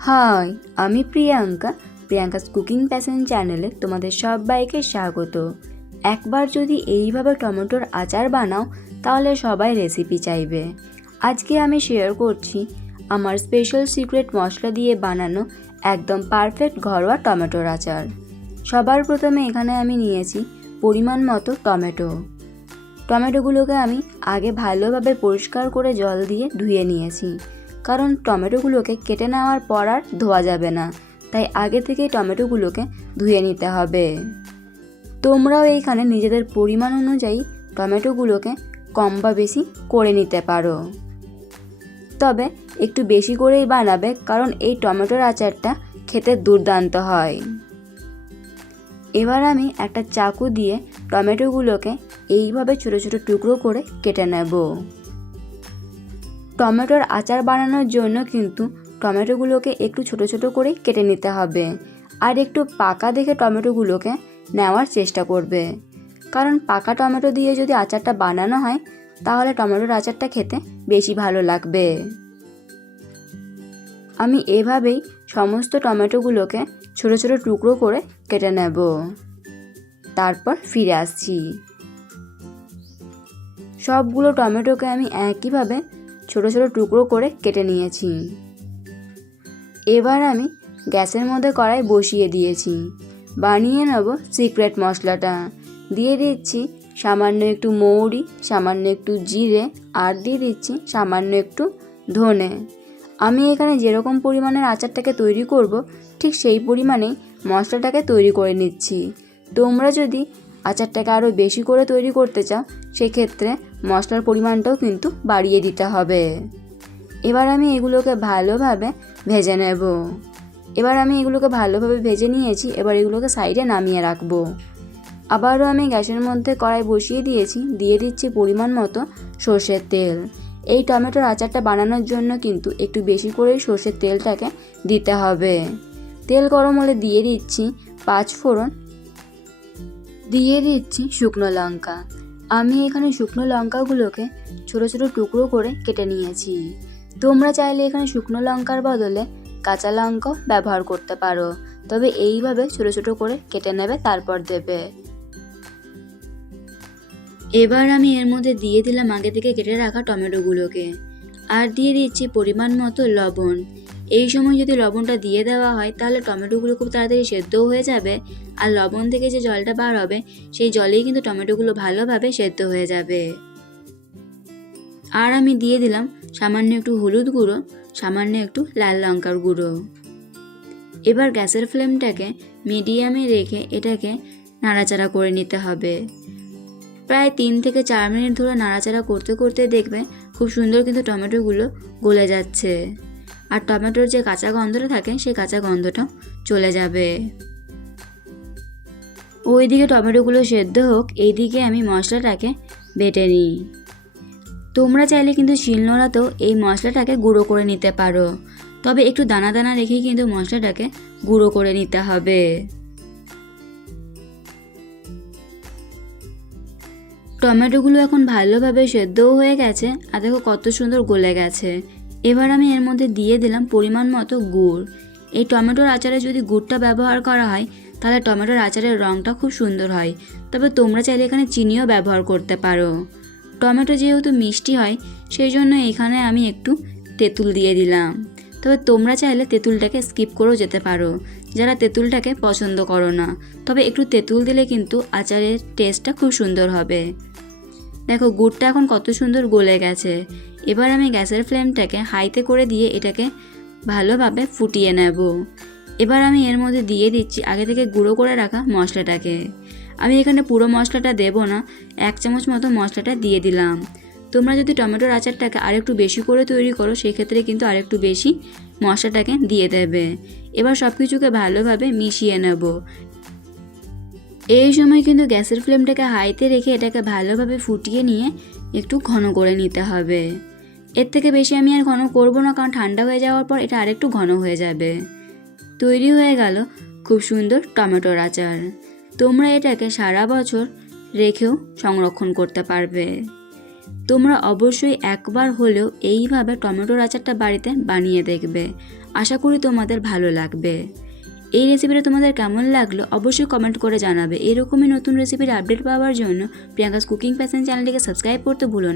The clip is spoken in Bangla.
হাই, আমি প্রিয়াঙ্কাস কুকিং প্যাশন চ্যানেলে তোমাদের সবাইকে স্বাগত। একবার যদি এইভাবে টমেটোর আচার বানাও তাহলে সবাই রেসিপি চাইবে। আজকে আমি শেয়ার করছি আমার স্পেশাল সিক্রেট মশলা দিয়ে বানানো একদম পারফেক্ট ঘরোয়া টমেটোর আচার। সবার প্রথমে এখানে আমি নিয়েছি পরিমাণ মতো টমেটোগুলোকে আমি আগে ভালোভাবে পরিষ্কার করে জল দিয়ে ধুয়ে নিয়েছি, কারণ টমেটোগুলোকে কেটে নেওয়ার পর আর ধোয়া যাবে না, তাই আগে থেকেই টমেটোগুলোকে ধুয়ে নিতে হবে। তোমরাও এইখানে নিজেদের পরিমাণ অনুযায়ী টমেটোগুলোকে কম বা বেশি করে নিতে পারো, তবে একটু বেশি করেই বানাবে, কারণ এই টমেটোর আচারটা খেতে দুর্দান্ত হয়। এবার আমি একটা চাকু দিয়ে টমেটোগুলোকে এইভাবে ছোট ছোট টুকরো করে কেটে নেব। টমেটোর আচার বানানোর জন্য কিন্তু টমেটোগুলোকে একটু ছোট ছোট করে কেটে নিতে হবে, আর একটু পাকা দেখে টমেটোগুলোকে নেওয়ার চেষ্টা করবে, কারণ পাকা টমেটো দিয়ে যদি আচারটা বানানো হয় তাহলে টমেটোর আচারটা খেতে বেশি ভালো লাগবে। আমি এভাবেই সমস্ত টমেটোগুলোকে ছোট ছোট টুকরো করে কেটে নেব, তারপর ফিরে আসছি। সবগুলো টমেটোকে আমি একইভাবে ছোট ছোট টুকরো করে কেটে নিয়েছি। এবার আমি গ্যাসের মধ্যে কড়াই বসিয়ে দিয়েছি। বানিয়ে নেব সিক্রেট মশলাটা। দিয়ে দিচ্ছি সামান্য একটু মৌরি, সামান্য একটু জিরে, আর দিয়ে দিচ্ছি সামান্য একটু ধনে। আমি এখানে যেরকম পরিমাণের আচারটাকে তৈরি করব ঠিক সেই পরিমাণেই মশলাটাকে তৈরি করে নিচ্ছি। তোমরা যদি আচারটাকে আরও বেশি করে তৈরি করতে চাও সেক্ষেত্রে মশলার পরিমাণটাও কিন্তু বাড়িয়ে দিতে হবে। এবার আমি এগুলোকে ভালোভাবে ভেজে নেব। ভেজে নিয়েছি। এবার এগুলোকে সাইডে নামিয়ে রাখবো। আবারও আমি গ্যাসের মধ্যে কড়াই বসিয়ে দিয়েছি। দিয়ে দিচ্ছি পরিমাণ মতো সর্ষের তেল। এই টমেটোর আচারটা বানানোর জন্য কিন্তু একটু বেশি করেই সর্ষের তেলটাকে দিতে হবে। তেল গরম হলে দিয়ে দিচ্ছি 5 ফোড়ন, দিয়ে দিচ্ছি শুকনো লঙ্কা। আমি এখানে শুকনো লঙ্কাগুলোকে ছোট ছোট টুকরো করে কেটে নিয়েছি। তোমরা চাইলে এখানে শুকনো লঙ্কার বদলে কাঁচা লঙ্কাও ব্যবহার করতে পারো, তবে এইভাবে ছোট ছোট করে কেটে নেবে, তারপর দেবে। এবার আমি এর মধ্যে দিয়ে দিলাম আগে থেকে কেটে রাখা টমেটোগুলোকে, আর দিয়ে দিচ্ছি পরিমাণ মতো লবণ। এই সময় যদি লবণটা দিয়ে দেওয়া হয় তাহলে টমেটোগুলো খুব তাড়াতাড়ি সেদ্ধও হয়ে যাবে, আর লবণ থেকে যে জলটা বার হবে সেই জলেই কিন্তু টমেটোগুলো ভালোভাবে সেদ্ধ হয়ে যাবে। আর আমি দিয়ে দিলাম সামান্য একটু হলুদ গুঁড়ো, সামান্য একটু লাল লঙ্কার গুঁড়ো। এবার গ্যাসের ফ্লেমটাকে মিডিয়ামে রেখে এটাকে নাড়াচাড়া করে নিতে হবে। প্রায় 3 থেকে 4 মিনিট ধরে নাড়াচাড়া করতে করতে দেখবে খুব সুন্দর কিন্তু টমেটোগুলো গলে যাচ্ছে, আর টমেটোর যে কাঁচা গন্ধটা থাকে সেই কাঁচা গন্ধটাও চলে যাবে। ওইদিকে টমেটোগুলো সেদ্ধ হোক, এইদিকে আমি মশলাটাকে বেটে নিই। তোমরা চাইলে কিন্তু শিলনোড়াতেও এই মশলাটাকে গুঁড়ো করে নিতে পারো, তবে একটু দানা দানা রেখেই কিন্তু মশলাটাকে গুঁড়ো করে নিতে হবে। টমেটোগুলো এখন ভালোভাবে সেদ্ধও হয়ে গেছে, আর দেখো কত সুন্দর গলে গেছে। এবার আমি এর মধ্যে দিয়ে দিলাম পরিমাণ মতো গুড়। এই টমেটোর আচারে যদি গুড়টা ব্যবহার করা হয় তাহলে টমেটোর আচারের রঙটা খুব সুন্দর হয়, তবে তোমরা চাইলে এখানে চিনিও ব্যবহার করতে পারো। টমেটো যেহেতু মিষ্টি হয় সেই জন্য এখানে আমি একটু তেঁতুল দিয়ে দিলাম, তবে তোমরা চাইলে তেঁতুলটাকে স্কিপ করেও যেতে পারো যারা তেঁতুলটাকে পছন্দ করো না, তবে একটু তেঁতুল দিলে কিন্তু আচারের টেস্টটা খুব সুন্দর হবে। দেখো গুড়টা এখন কত সুন্দর গলে গেছে। এবার আমি গ্যাসের ফ্লেমটাকে হাইতে করে দিয়ে এটাকে ভালোভাবে ফুটিয়ে নেব। এবার আমি এর মধ্যে দিয়ে দিচ্ছি আগে থেকে গুঁড়ো করে রাখা মশলাটাকে। আমি এখানে পুরো মশলাটা দেব না, 1 চামচ মতো মশলাটা দিয়ে দিলাম। তোমরা যদি টমেটোর আচারটাকে আরেকটু বেশি করে তৈরি করো সেক্ষেত্রে কিন্তু আরেকটু বেশি মশলাটাকে দিয়ে দেবে। এবার সব কিছুকে ভালোভাবে মিশিয়ে নেব। এই সময় কিন্তু গ্যাসের ফ্লেমটাকে হাইতে রেখে এটাকে ভালোভাবে ফুটিয়ে নিয়ে একটু ঘন করে নিতে হবে। এর থেকে বেশি আমি আর ঘন করব না, কারণ ঠান্ডা হয়ে যাওয়ার পর এটা আরেকটু ঘন হয়ে যাবে। তৈরি হয়ে গেল খুব সুন্দর টমেটোর আচার। তোমরা এটাকে সারা বছর রেখেও সংরক্ষণ করতে পারবে। তোমরা অবশ্যই একবার হলেও এইভাবে টমেটোর আচারটা বাড়িতে বানিয়ে দেখবে। আশা করি তোমাদের ভালো লাগবে। এই রেসিপিটা তোমাদের কেমন লাগলো অবশ্যই কমেন্ট করে জানাবে। এরকমই নতুন রেসিপির আপডেট পাওয়ার জন্য প্রিয়াঙ্কাস কুকিং প্যাশন চ্যানেলটিকে সাবস্ক্রাইব করতে ভুলো না।